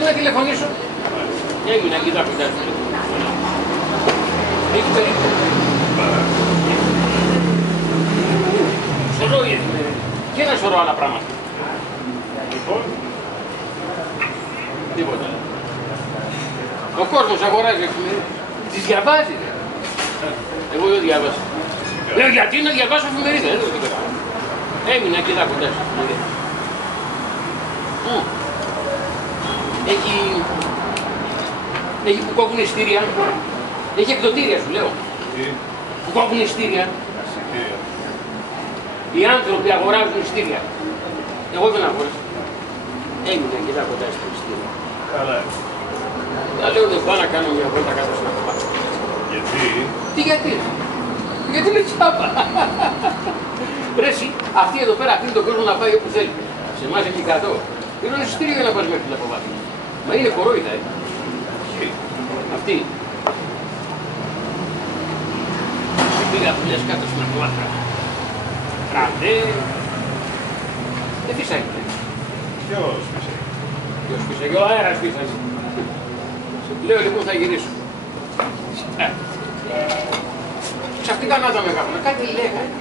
Να τηλεφωνήσω. Έμεινα εκεί τα πιτά σου. Έχει περίπου. Σωρό η εφημερίδα. Και ένα σωρό άλλα πράγματα. Λοιπόν. Τίποτα. Ο κόσμος αγοράζει εφημερίδες. Τις διαβάζει. Εγώ δεν διάβασα. Λέω γιατί να διαβάσω εφημερίδα. Έμεινα εκεί τα κοντά σου. Έχει που κόβουν ειστήρια. Έχει εκδοτήρια σου λέω. Που κόβουν ειστήρια. Οι άνθρωποι αγοράζουν ειστήρια. Εγώ δεν αγόρασα. Έμεινα και τα κοντά στο ειστήρια. Καλά. Τα λέω δεν πάω να κάνω μια βόλτα κάτω στην αγορά. Γιατί? Τι γιατί? Γιατί είναι τσάπα. Ρε εσύ, αυτή εδώ πέρα αφήνει τον κόσμο να πάει όπου θέλει. Σε εμάς εκεί κάτω. Είναι ένα εισιτήριο για να πας μέχρι την αποβάθμιση. Μα είναι κορόιδα, Αυτή. Εσύ πήγα που λες κάτω στην αποβάθρα. Ραντέ. Δεν φύσαγε. Ποιος φύσαγε? Ποιος φύσαγε? Ο αέρας φύσαγε. Λέω λοιπόν θα γυρίσω. Ξαφνικά να τα με κάνουν. Κάτι λέγανε.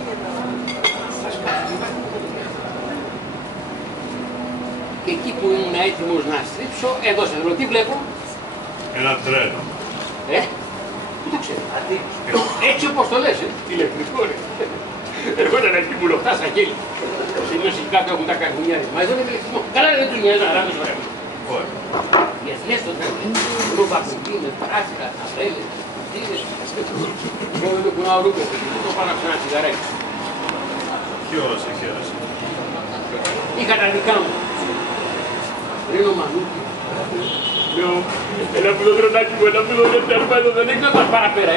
Και εκεί που ήμουν έτοιμος να στρίψω, έδωσα εδώ. Τι βλέπω? Ένα τρένο. Δεν το ξέρω. Έτσι όπως το λες, ηλεκτρικό ρε. Ερχόταν εκεί που λοχτά στα χέρια. Συνήθως εκεί κάτω έχουν τα καρμουνιάρια. Μα εδώ είναι ηλεκτρικό. Καλά δεν τους νοιάζει να ράβεις ωραία. Οι εθνές το τρένο. Ρουμπακουκί με πράσινα, ταμπέλες, τίδες. Εγώ δεν κουνάω ρούπο. Το πάω να ξανά τσιγαράκι. Ποιος εχαίρεσε? Είχα τα δικά μου. Ρίνο Μανούκι. Λέω, έλα που το τρονάκι μου, έλα που το τέρμα εδώ, δεν έχει να πας παραπέρα,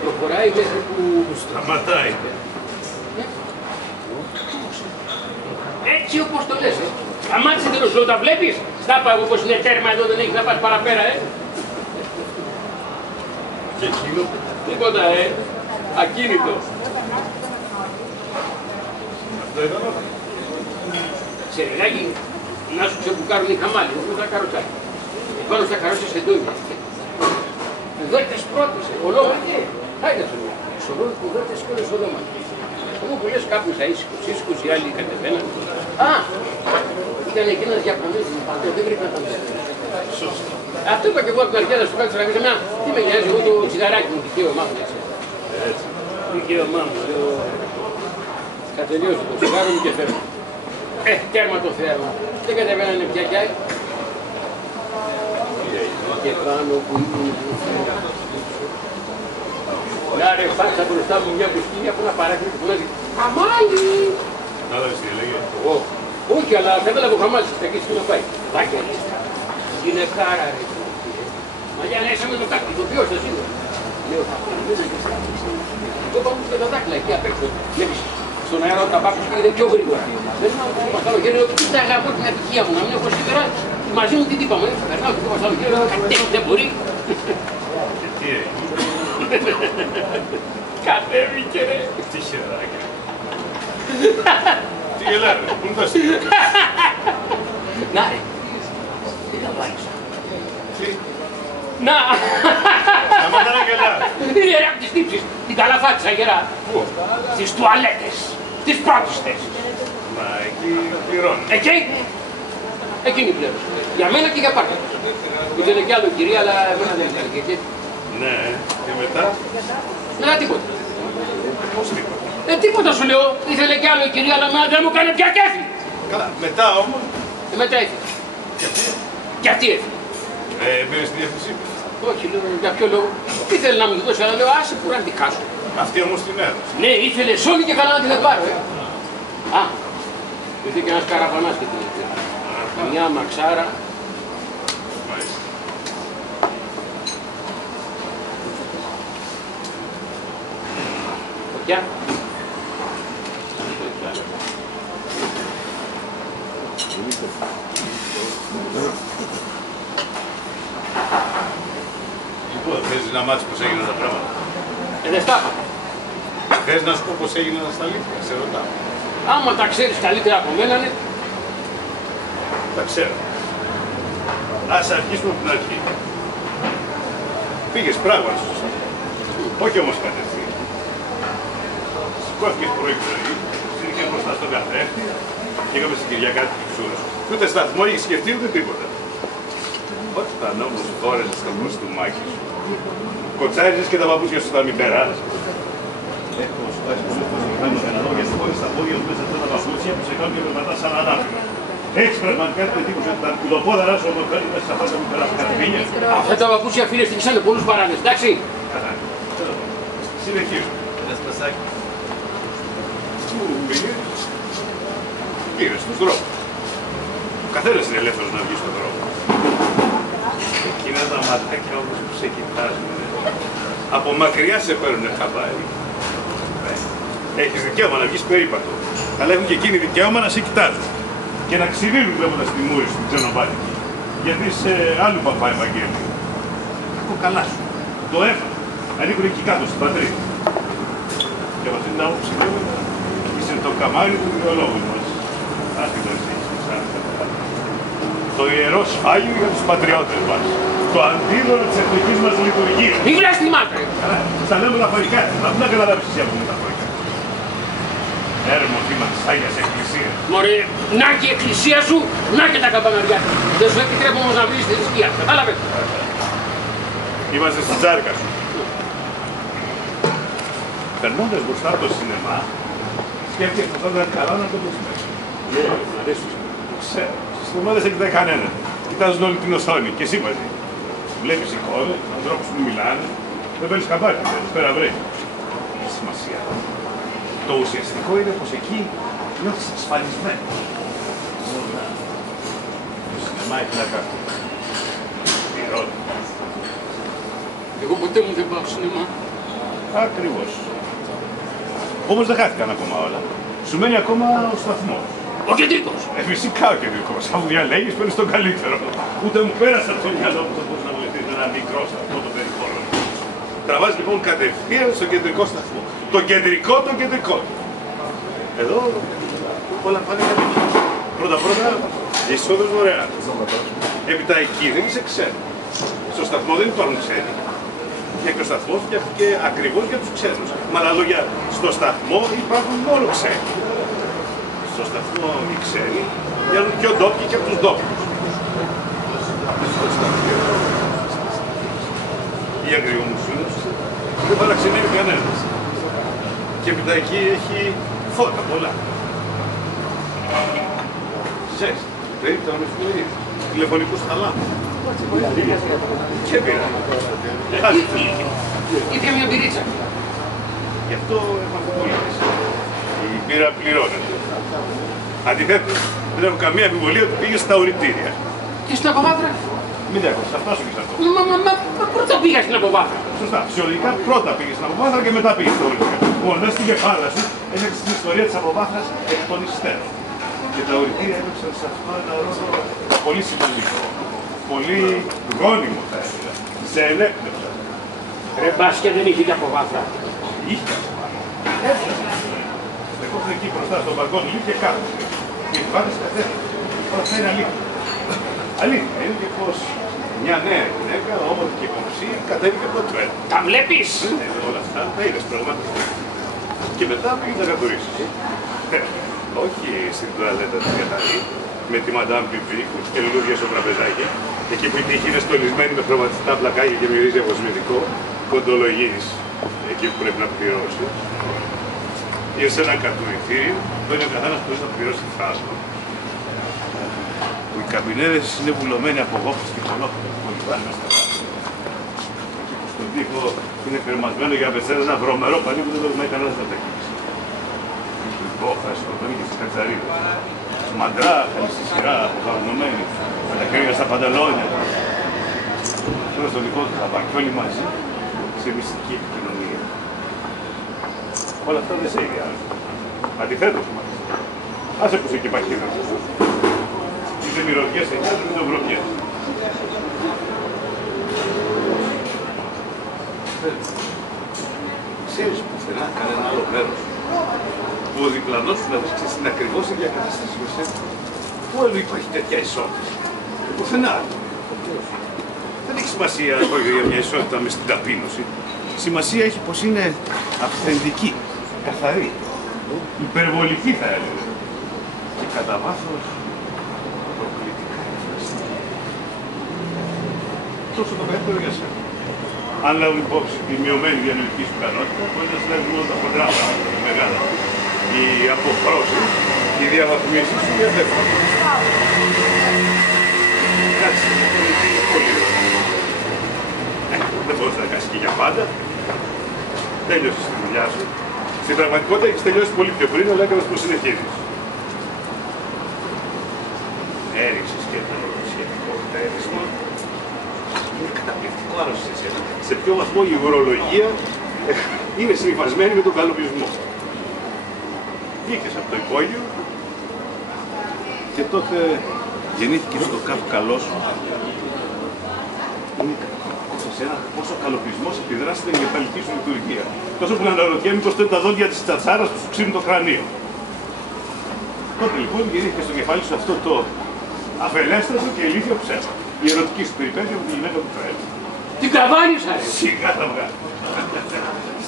Προχωράει μέχρι που... Σταματάει. Έτσι όπως το λες, Σταμάτησε τέλος λόγω, τα βλέπεις. Στάπα εγώ πως είναι τέρμα εδώ, δεν έχει να πας παραπέρα, Και εκείνο. Τίποτα, ακίνητο. Αυτό ήταν όλα. Ξερεγάκι, να σου ξεπουκάρουν οι χαμάλοι, δεν θα καροτσάκι. Πάνω στα καρότσια σε ντόνια. Κουδέρτες πρώτες, ολόματι. Χάιντα σου λέω. Σωρό κουδέρτες και όλες ολόματι. Όπου που λες κάποιους αΐσκους, οι άλλοι κατεβαίναν. Α, ήταν εκείνας Ιαπωνέζης, δεν βρήκα να τον λέω. Σωστά. Αυτό είπα και εγώ από την αρχή, στο κάτω να εμένα, τι με νοιάζει, εγώ το τσιγαράκι μου, δικαίωμά μου, έτσι. Δικαίωμά μου, λέω. Κατελειώσει το τσιγάρο μου και φεύγω. Τέρμα το θέαμα. Δεν κατεβαίνανε πια κι άλλοι. Και πάνω που ήμουν. Να ρε, φάξα μπροστά μου μια μπουσκίνια που να παράκρινε και φωνάζει «Χαμάλι!» Κατάλαβες τι έλεγε? Εγώ. Όχι, αλλά κατάλαβε ο Χαμάλης και εκεί να πάει. Βάκια, είναι κάρα ρε. Μα για να είσαι με το τάκλι, το ποιος θα σίγουρα. Λέω, το πάμε και τα δάκλα εκεί απ' έξω. Βλέπεις, στον αέρα ο ταμπάκος πήγαινε πιο γρήγορα. Δεν είμαι από το πασταλογέριο, κοίτα αγαπώ την ατυχία μου, να μην έχω σήμερα μαζί μου την τύπα μου. Περνάω και το πασταλογέριο, δεν μπορεί. Και τι έγινε? Κατέβηκε ρε. Τι χεράκι. Τι γελάρε, πού είναι τα στοιχεία? Να ρε, δεν τα βάλεις. Τι? Να! Σταματά να γελάρε. Είναι ρε απ' τις τύψεις, την καλαφάτισα γερά. Πού? Στις τουαλέτες, στις πρώτες θέσεις. Μα εκεί πληρώνει. Εκεί, εκείνη πλέον. Για μένα και για πάντα. Ήθελε κι άλλο κυρία, αλλά εμένα δεν ήθελε και εκεί. Ναι, και μετά? Μετά τίποτα. Πώς τίποτα? Τίποτα σου λέω, ήθελε κι άλλο η κυρία, αλλά εμένα δεν μου έκανε πια και έφυγε. Καλά, μετά όμως? Μετά έφυγε. Γιατί? Γιατί έφυγε. Μπαίνεις στη διεύθυνσή μου. Όχι, λέω, για ποιο λόγο. Ήθελε να μου δώσει, αλλά λέω, άσε που να την κάσω. Αυτή όμως την έδωσε. Ναι, ήθελε σόλη και καλά να την πάρω, Α, ήρθε και ένας καραβανάς και την ήθελε. Μια μαξάρα. Μάλιστα. Φωτιά. Λοιπόν, θες να μάθεις πώς έγιναν τα πράγματα? Δεν στα είπα. Θες να σου πω πώς έγιναν στα αλήθεια, σε ρωτάω. Άμα τα ξέρεις καλύτερα από μένα, ναι. τα ξέρω. Ας αρχίσουμε από την αρχή. Πήγες πράγματι σωστά. Όχι όμως κατευθείαν. Σηκώθηκες πρωί-πρωί, σήκες μπροστά στον καθρέφτη και είχαμε στην Κυριακάτη της Ξούρας. Ούτε σταθμό είχες σκεφτεί ούτε τίποτα. Όταν όμως φόρεσες το κουστούμάκι σου, κοτσάριζες και τα παπούτσια σου στα μητεράς. Έχω σπάσει πολλές φορές και κάνω ένα λόγο γιατί χωρίς τα πόδια του μέσα αυτά τα παπούτσια που σε κάνουν και περπατάς σαν ανάπηρο. Έτσι πραγματικά την εντύπωση ότι τα πυλοπόδαρα σου όταν φέρνει μέσα σε αυτά τα μικρά καρπίνια. Αυτά τα παπούτσια φίλε στοιχήσανε πολλούς παράδες, εντάξει. Συνεχίζω. Ένα σπασάκι. Πού πήγες? Πήγες στους δρόμους. Ο καθένας είναι ελεύθερος να βγει στον δρόμο. Εκείνα τα ματάκια όμως που σε κοιτάζουν, από μακριά σε παίρνουνε χαμπάρι. Έχεις δικαίωμα να βγεις περίπατο, αλλά έχουν και εκείνοι δικαίωμα να σε κοιτάζουν. Και να ξυλίνουν βλέποντας τη μούρη σου, την ξενοβάτικη. Γιατί είσαι άλλου παπά Ευαγγέλιο. Ακούω καλά σου. Το έφαγα. Ανήκουν εκεί κάτω στην πατρίδα. Και από αυτή την άποψη βέβαια είσαι το καμάρι του βιολόγου μας. Άσχετο εσύ. Το ιερό σφάγιο για τους πατριώτες μας. Το αντίδωρο της εθνικής μας λειτουργίας. Μην γλάς τη μάτρη. Καλά, στα λέμε λαφωνικά. Να πού να καταλάβεις εσύ από τα λαφωνικά. Έρμο θύμα της Άγιας Εκκλησίας. Μωρέ, να και η εκκλησία σου, να και τα καμπαναριά. Δεν σου επιτρέπω όμως να βρεις τη θρησκεία. Κατάλαβες. Είμαστε στην τσάρκα σου. Περνώντας μπροστά από το σινεμά, σκέφτηκες πως θα ήταν καλά να το πεις μέσα. Μ' αρέσει. Ξέρω, στο σινεμά δεν σε κοιτάει κανένα. Κοιτάζουν όλη την οθόνη και εσύ μαζί. Βλέπεις εικόνες, ανθρώπους που μιλάνε, δεν παίρνεις χαμπάρι, πέρα βρέχει. Έχει σημασία. Το ουσιαστικό είναι πως εκεί νιώθεις ασφαλισμένος. Το σινεμά έχει να κάνει. Πληρώνει. Εγώ ποτέ μου δεν πάω στο σινεμά. Ακριβώς. Όμως δεν χάθηκαν ακόμα όλα. Σου μένει ακόμα ο σταθμός. Ο κεντρικός. Φυσικά ο κεντρικός. Αφού διαλέγεις παίρνεις τον καλύτερο. Ούτε μου πέρασε από το μυαλό μου θα μπορούσε να βοηθήσει ένα μικρό σταθμό το περιχώρο. Τραβάς λοιπόν κατευθείαν στο κεντρικό σταθμό. Το κεντρικό. Εδώ όλα πάνε κατευθείαν. Πρώτα, εισόδος δωρεάν. Έπειτα εκεί δεν είσαι ξένο. Στο σταθμό δεν υπάρχουν ξένοι. Και ο σταθμός φτιάχτηκε ακριβώς για τους ξένους. Με άλλα λόγια, στο σταθμό υπάρχουν μόνο ξένοι. Στο σταθμό οι ξένοι βγαίνουν πιο ντόπιοι και από τους ντόπιους. Οι αγριομουσούλες δεν παραξενεύει κανένας. Και έπειτα εκεί έχει φώτα πολλά. Ξέρεις, περίπτωμα με εφημερίδες, τηλεφωνικούς θαλάμους. Και πήρα. Ήπια μια μπυρίτσα. Γι' αυτό έχω αμφιβολίες. Η μπύρα πληρώνεται. Αντιθέτως, δεν έχω καμία αμφιβολία ότι πήγε στα ορειτήρια. Και στην Αποβάθρα. Μην διακόψεις, θα φτάσουμε σε αυτό. Μα πρώτα πήγα στην Αποβάθρα. Σωστά. Φυσιολογικά πρώτα πήγε στην Αποβάθρα και μετά πήγε στα ορειτήρια. Λοιπόν, μέσα στην κεφάλα σου έφτιαξε την ιστορία της Αποβάθρας εκ των υστέρων. Και τα ορειτήρια έπαιξαν σε αυτό ένα ρόλο πολύ σημαντικό. Πολύ γόνιμο θα έλεγα. Σε ενέπνευσα. Ρε μπας και δεν είχε και Αποβάθρα. Είχε. Έφτασε. Εγώ εκεί μπροστά στον μπαλκόνι και κάτω. Και οι πάντες κατέβηκαν. Όλα αυτά είναι αλήθεια. Αλήθεια είναι και πως μια νέα γυναίκα, όμορφη και υποψία, κατέβηκε από το τρένο. Τα βλέπεις. Όλα αυτά τα είδες πραγματικά. Και μετά πήγες να κατουρίσεις. Όχι στην τουαλέτα του Καταρή, με τη Μαντάμ Πιπί και λουλούδια στο τραπεζάκι. Εκεί που η τύχη είναι στολισμένη με χρωματιστά πλακάκια και μυρίζει αποσμητικό, κοντολογείς εκεί που πρέπει να πληρώσει. Είσαι σε ένα κατουρητήριο που είναι ο καθένας που θα πληρώσει φάσμα. Που οι καμπινέδες είναι βουλωμένοι από γόφους και κολόφους που λιβάνε μέσα στα βάθη. Εκεί που στον τοίχο είναι κρεμασμένο για πετσένα ένα βρωμερό πανί που δεν το δούμε κανένας να τα κύξει. Η γόφα σκοτώνει και στις κατσαρίδες. Μαντρά, καλή στη σειρά, αποφαγνωμένη, με τα χέρια στα παντελόνια. Τώρα στο δικό του χαμπά και όλοι μαζί σε μυστική επικοινωνία. Όλα αυτά δεν σε ιδιάζουν. Αντιθέτως μάλιστα. Άσε που είσαι και παχύδας. Είσαι μυρωδιές εννιάζουν με το βρωμιές. Ξέρεις πουθενά κανένα άλλο μέρος που ο διπλανός σου να βρίσκεται στην ακριβώς ίδια κατάσταση με σένα. Πού αλλού υπάρχει τέτοια ισότητα? Πουθενά. Δεν έχει σημασία για μια ισότητα με στην ταπείνωση. Σημασία έχει πως είναι αυθεντική, καθαρή, υπερβολική θα έλεγα. Και κατά βάθος προκλητικά εκφραστική. Τόσο το καλύτερο για σένα. Αν λάβουν υπόψη τη μειωμένη διανοητική σου ικανότητα, μπορεί να συνέβη μόνο τα χοντρά πράγματα, τα μεγάλα. Οι αποχρώσεις, οι διαβαθμίσεις σου διαθέτουν. Κάτσε, είναι πολύ ωραίο. Δεν μπορείς να τα κάνεις και για πάντα. Τέλειωσες τη δουλειά σου. Στην πραγματικότητα έχεις τελειώσει πολύ πιο πριν, αλλά έκανες πως συνεχίζεις. Έριξες και το σχετικό πτέρυσμα. Είναι καταπληκτικό άρρωση σε εσένα. Σε ποιο βαθμό η ουρολογία είναι συμβασμένη με τον καλοπισμό. Βγήκες από το υπόγειο και τότε γεννήθηκε στο ΚΑΒ καλός σου. Είναι καταπληκτικό σε εσένα πόσο ο καλοπισμός επιδρά στην εγκεφαλική σου λειτουργία. Τόσο που να αναρωτιέμαι πως τότε τα δόντια της τσατσάρας του σου ξύνουν το κρανίο. Τότε λοιπόν γεννήθηκε στο κεφάλι σου αυτό το αφελέστατο και ηλίθιο ψέμα. Η ερωτική σου περιπέτεια με τη γυναίκα του Φρέλ. Την καβάνισα, ρε! Σιγά θα βγάλει.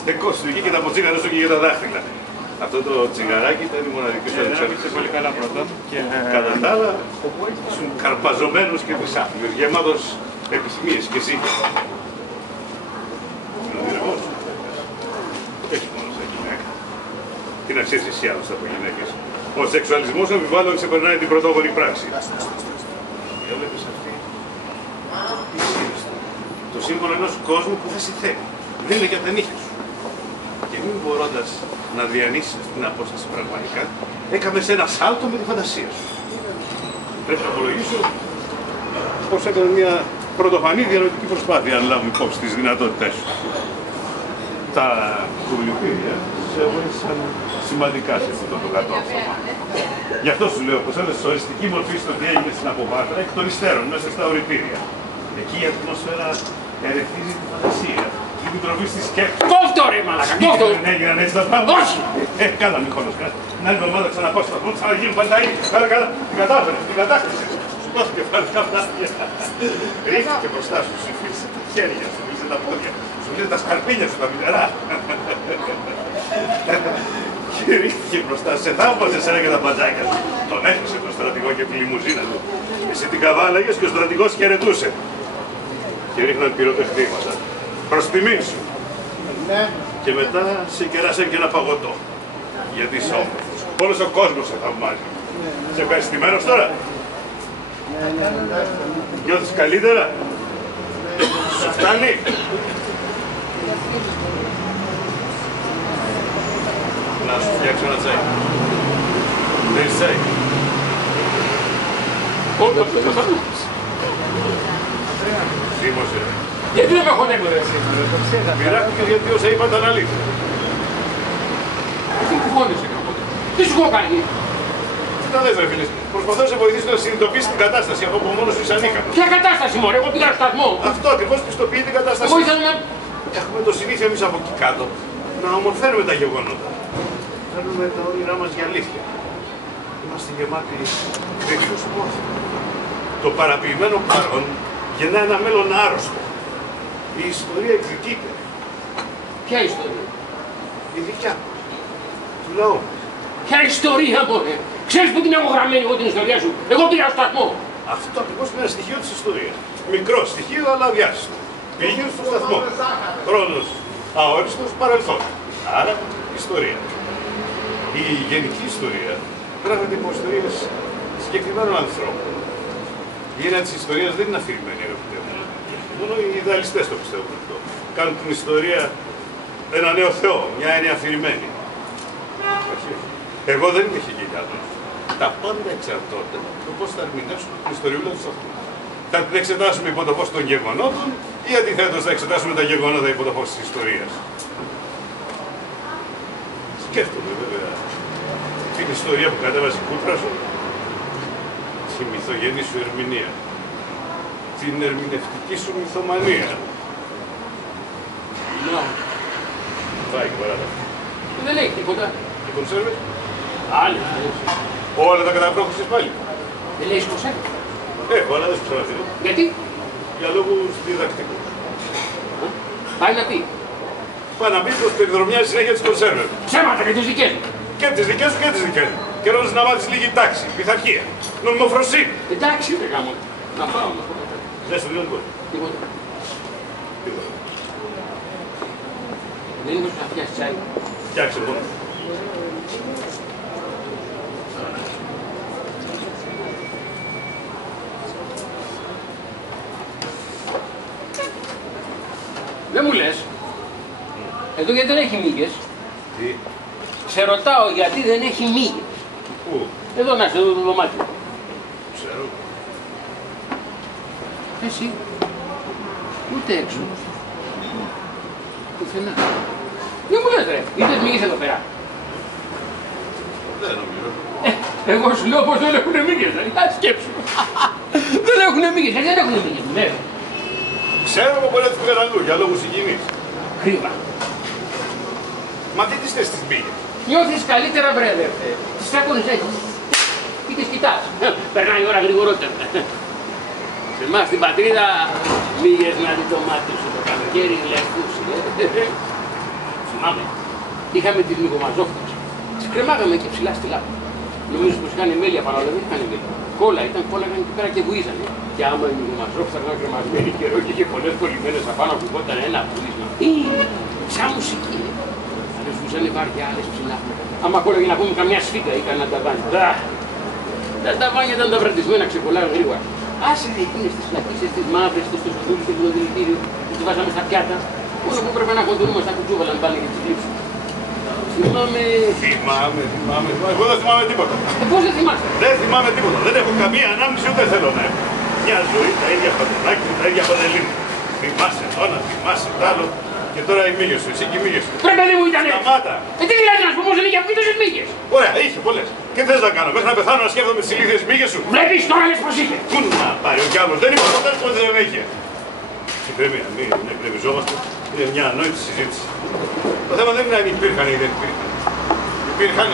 Στεκόσου εκεί και τα ποτσίγανα σου και για τα δάχτυλα. Αυτό το τσιγαράκι ήταν η μοναδική σου Έγραψε πολύ καλά πρώτα. Κατά τα άλλα, ήσουν καρπαζωμένος και τρισάφιλος, γεμάτος επιθυμίες και εσύ. Είναι ο δειρμός. Όχι μόνο σαν γυναίκα. Τι να ξέρεις εσύ άλλωστε από γυναίκες. Ο σεξουαλισμός αμφιβάλλον ξεπερνάει την πρωτόγονη πράξη. Έβλεπες αυτή. Το σύμβολο ενός κόσμου που δεν σε θέλει. Δεν είναι για τα νύχια σου. Και μην μπορώντας να διανύσεις αυτή την απόσταση πραγματικά, έκαμες ένα σάλτο με τη φαντασία σου. Πρέπει να απολογίσω πως έκανε μια πρωτοφανή διανοητική προσπάθεια, αν λάβουμε υπόψη τις δυνατότητές σου. Τα κουβλιοπίδια σε βοήθησαν σημαντικά σε αυτό το κατόρθωμα. Γι' αυτό σου λέω πως έδωσε οριστική μορφή στο τι έγινε στην αποβάθρα εκ των υστέρων, μέσα στα ορυτήρια. Εκεί η ατμόσφαιρα ερεθίζει τη φαντασία. Η επιτροπή στη σκέψη. Κόφτο ρε μαλάκα, κόφτο! Δεν έγιναν έτσι τα πράγματα. Όχι! Καλά μη χώνος κάτι. Την άλλη εβδομάδα ξαναπάω στο σταθμό, ξαναγίνουν πανταή. Καλά, καλά. Την κατάφερες, την κατάφερες. Σου δώσω κεφαλικά πλάτια. Ρίχθηκε μπροστά σου, σου φίλησε τα χέρια, σου φίλησε τα πόδια. Σου φίλησε τα σκαρπίνια σου, τα μητερά. Και ρίχθηκε μπροστά σου, σε θαύμαζε εσένα και τα μπατζάκια σου. Τον έφυσε τον στρατηγό και τη λιμουζίνα του. Εσύ την καβάλαγες και ο στρατηγός χαιρετούσε. Και ρίχναν πυροτεχνήματα. Προς τιμή σου. Και μετά σε κεράσαν και ένα παγωτό. Γιατί είσαι όμορφος. Όλος ο κόσμος σε θαυμάζει. Είσαι ευχαριστημένος τώρα? Νιώθεις καλύτερα? Σου φτάνει? Να σου φτιάξω ένα τσάι. Θέλεις τσάι? Όλα αυτό το χαμός. Θύμωσε. Γιατί δεν με χωνεύουν ρε εσύ? Πειράχτηκες γιατί όσα είπα ήταν αλήθεια. Τι κουφώνεσαι κάποτε? Τι σου έχω κάνει? Τι τα λες ρε φίλες. Προσπαθώ να σε βοηθήσω να συνειδητοποιήσεις την κατάσταση από που μόνος σου είσαι ανίκανος. Ποια κατάσταση μωρέ, εγώ πήγα στο σταθμό. Αυτό ακριβώς πιστοποιεί την κατάσταση. Εγώ ήθελα να... Έχουμε το συνήθεια εμείς από εκεί κάτω να ομορφαίνουμε τα γεγονότα. Φέρνουμε τα όνειρά μας για αλήθεια. Είμαστε γεμάτοι τέτοιους πόθους. Το παραποιημένο παρόν γεννά ένα μέλλον άρρωστο. Η ιστορία εκδικείται. Ποια ιστορία? Η δικιά μας. Του λαού. Ποια ιστορία μωρέ? Ξέρεις που την έχω γραμμένη εγώ την ιστορία σου? Εγώ πήγα στο σταθμό. Αυτό ακριβώς είναι ένα στοιχείο της ιστορίας. Μικρό στοιχείο αλλά αδιάσυστο. Πήγαινε στο σταθμό. Χρόνος αόριστος, παρελθόν. Άρα ιστορία. Η γενική ιστορία γράφεται υπό ιστορίες συγκεκριμένων ανθρώπων. Η έννοια της ιστορίας δεν είναι αφηρημένη, αγαπητέ μου. Μόνο οι ιδεαλιστές το πιστεύουν αυτό. Κάνουν την ιστορία ένα νέο Θεό, μια έννοια αφηρημένη. Όχι. Εγώ δεν είμαι χιλιάδων. Τα πάντα εξαρτώνται από το πώς θα ερμηνεύσουμε την ιστοριούλα του αυτού. Θα την εξετάσουμε υπό το φως των γεγονότων ή αντιθέτως θα εξετάσουμε τα γεγονότα υπό το φως της ιστορίας. Σκέφτομαι βέβαια την ιστορία που κατέβασε η κούτρα σου, τη μυθογενή σου ερμηνεία, την ερμηνευτική σου μυθομανία. Να. Φάει παράτα. Δεν έχει τίποτα. Και κονσέρβες. Άλλη. Όλα τα καταπρόχωσες πάλι. Δεν λέει σκοσάκι. Έχω, αλλά δεν σου ξαναφύγω. Γιατί? Για λόγους διδακτικούς. Πάει να πει. Πάει να πει πως περιδρομιάζει συνέχεια τις κονσέρβες. Ψέματα και τις δικές μου. Και τις δικές σου και τις δικές μου. Καιρός να μάθεις λίγη τάξη, πειθαρχία, νομιμοφροσύνη. Εντάξει, ρε γάμο. Να πάω να πω. Δεν σου λέω τίποτα. Τίποτα. Τίποτα. Δεν είναι πως να φτιάσεις τσάι. Φτιάξε μόνο. Δεν μου λες. Εδώ γιατί δεν έχει μύγες. Τι. Σε ρωτάω γιατί δεν έχει μύγες. Πού. Εδώ να είσαι, εδώ το δωμάτιο. Ξέρω. Εσύ. Ούτε έξω. Πουθενά. Δεν μου λες ρε. Είδες μύγες εδώ πέρα. Δεν νομίζω. Εγώ σου λέω πως δεν έχουν μύγες. Ας σκέψου. Δεν έχουν μύγες. Γιατί δεν έχουν μύγες. Ναι. Ξέρω από πολλά του Βερανού για λόγους υγιεινής. Χρήμα. Μα τι τις θες τις μύγες. Νιώθεις καλύτερα βρε αδερφέ. Τις τσάκωνες έτσι. Ή τις κοιτάς. Περνάει η ώρα γρηγορότερα. Σε εμάς στην πατρίδα μύγες να δει το μάτι σου το καλοκαίρι λευκούς. Θυμάμαι. Είχαμε τις μυγομαζόφτες. Τις κρεμάγαμε εκεί ψηλά στη λάπη. Νομίζω πως είχαν μέλια πάνω, αλλά δεν είχαν μέλια. Κόλλα ήταν, κόλλαγαν εκεί πέρα και βουίζανε. Και άμα η μυγομαζόφτα ήταν κρεμασμένη καιρό και είχε πολλές κολλημένες απάνω, ακουγόταν ένα βουίσμα. Σαν μουσική. Άλλες βουίζανε βάρια, άλλες ψηλά. Άμα κόλλαγε να πούμε καμιά σφίγγα ή κανένα ταβάνι. Τα ταβάνια ήταν τα βραντισμένα, ξεκολλάγαν γρήγορα. Άσε εκείνες τις φλακίσες, τις μαύρες, τις τοσοδούλες και το δηλητήριο που τις βάζαμε στα πιάτα. Μόνο που έπρεπε να κοντονούμε στα κουτσούβαλα πάλι για τις γλύψεις. Θυμάμαι. Εγώ δεν θυμάμαι τίποτα. Πώς δεν θυμάσαι. Δεν θυμάμαι τίποτα. Δεν έχω καμία ανάμνηση ούτε θέλω να έχω. Μια ζωή, τα ίδια πατρονάκια, τα ίδια παντελήνια. Θυμάσαι το ένα, θυμάσαι το άλλο. Και τώρα οι μύγες σου, εσύ και οι μύγες σου. Πρέπει παιδί μου ήτανε. Σταμάτα. Τι δηλαδή να σου πω πως δεν είχε αυτή τόσες μύγες. Ωραία, είχε πολλές. Και θες να κάνω, μέχρι να πεθάνω να σκέφτομαι τις ηλίθιες μύγες σου. Βλέπεις τώρα λες πως είχε. Πού να πάρει ο κι άλλος, δεν είπε ποτέ πως δεν είχε. Συγγνώμη, μην εκνευριζόμαστε. Είναι μια ανόητη συζήτηση. Το θέμα δεν είναι αν υπήρχαν ή δεν υπήρχαν.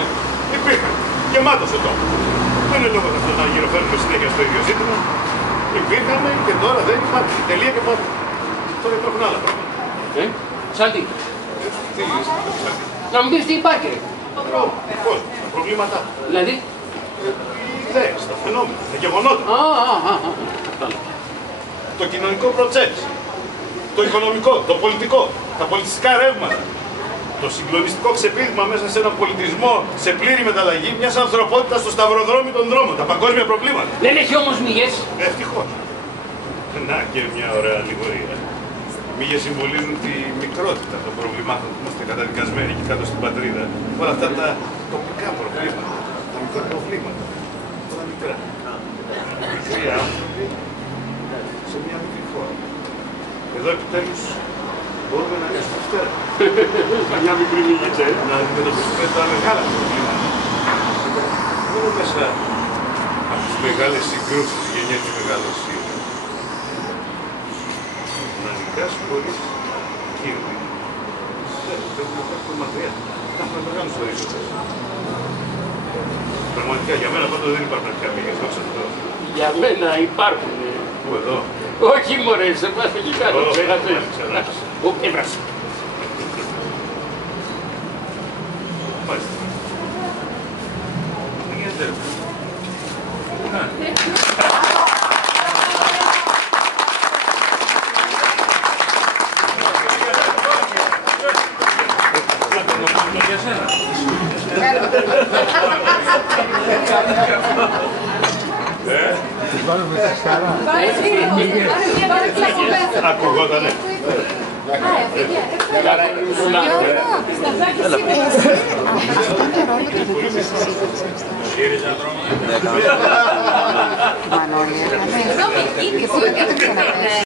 Υπήρχαν. Γεμάτος ο τόπος. Δεν είναι λόγος αυτό να γυροφέρνουμε συνέχεια στο ίδιο ζήτημα. Υπήρχαν και τώρα δεν υπάρχει. Τελεία και πάντα. Τώρα υπάρχουν άλλα πράγματα. Σαν τι. Τι λες, Να μου πεις τι υπάρχει ρε. πώς, τα προβλήματά. Δηλαδή. Ιδέες, τα φαινόμενα, τα γεγονότα. Το κοινωνικό προτσέψη. Το οικονομικό, το πολιτικό, τα πολιτιστικά ρεύματα. Το συγκλονιστικό ξεπήδημα μέσα σε έναν πολιτισμό σε πλήρη μεταλλαγή μιας ανθρωπότητας στο σταυροδρόμι των δρόμων. Τα παγκόσμια προβλήματα. Δεν έχει όμως μύγες. Ευτυχώς. Να και μια ωραία αλληγορία. Μύγες συμβολίζουν τη μικρότητα των προβλημάτων που είμαστε καταδικασμένοι εκεί κάτω στην πατρίδα. Όλα αυτά τα τοπικά προβλήματα, τα μικροπροβλήματα, όλα μικρά. Μικροί άνθρωποι σε μια μικρή χώρα. Εδώ επιτέλους μπορούμε να ρίξουμε φτερά. Μια μικρή μύγετσα, να αντιμετωπίσουμε τα μεγάλα προβλήματα. Μόνο μέσα από τις μεγάλες συγκρούσεις γεννιέται μεγαλοσύνη. Να νικάς χωρίς κύρδη. Πρέπει να πάρουμε μακριά. Να έχουμε μεγάλους ορίζοντες. Πραγματικά για μένα πάντως δεν υπάρχουν πια μύγες, δόξα τω Θεώ. Για μένα υπάρχουν. Πού εδώ? Όχι μωρέ, σε πας εκεί κάτω, ξέχασες. Έβρασε. Μάλιστα. Δεν γίνεται. Για σένα. Τις βάλουμε στα σκάρα. Ακουγότανε. Μανώλη, και πού δεν ξανακάνει.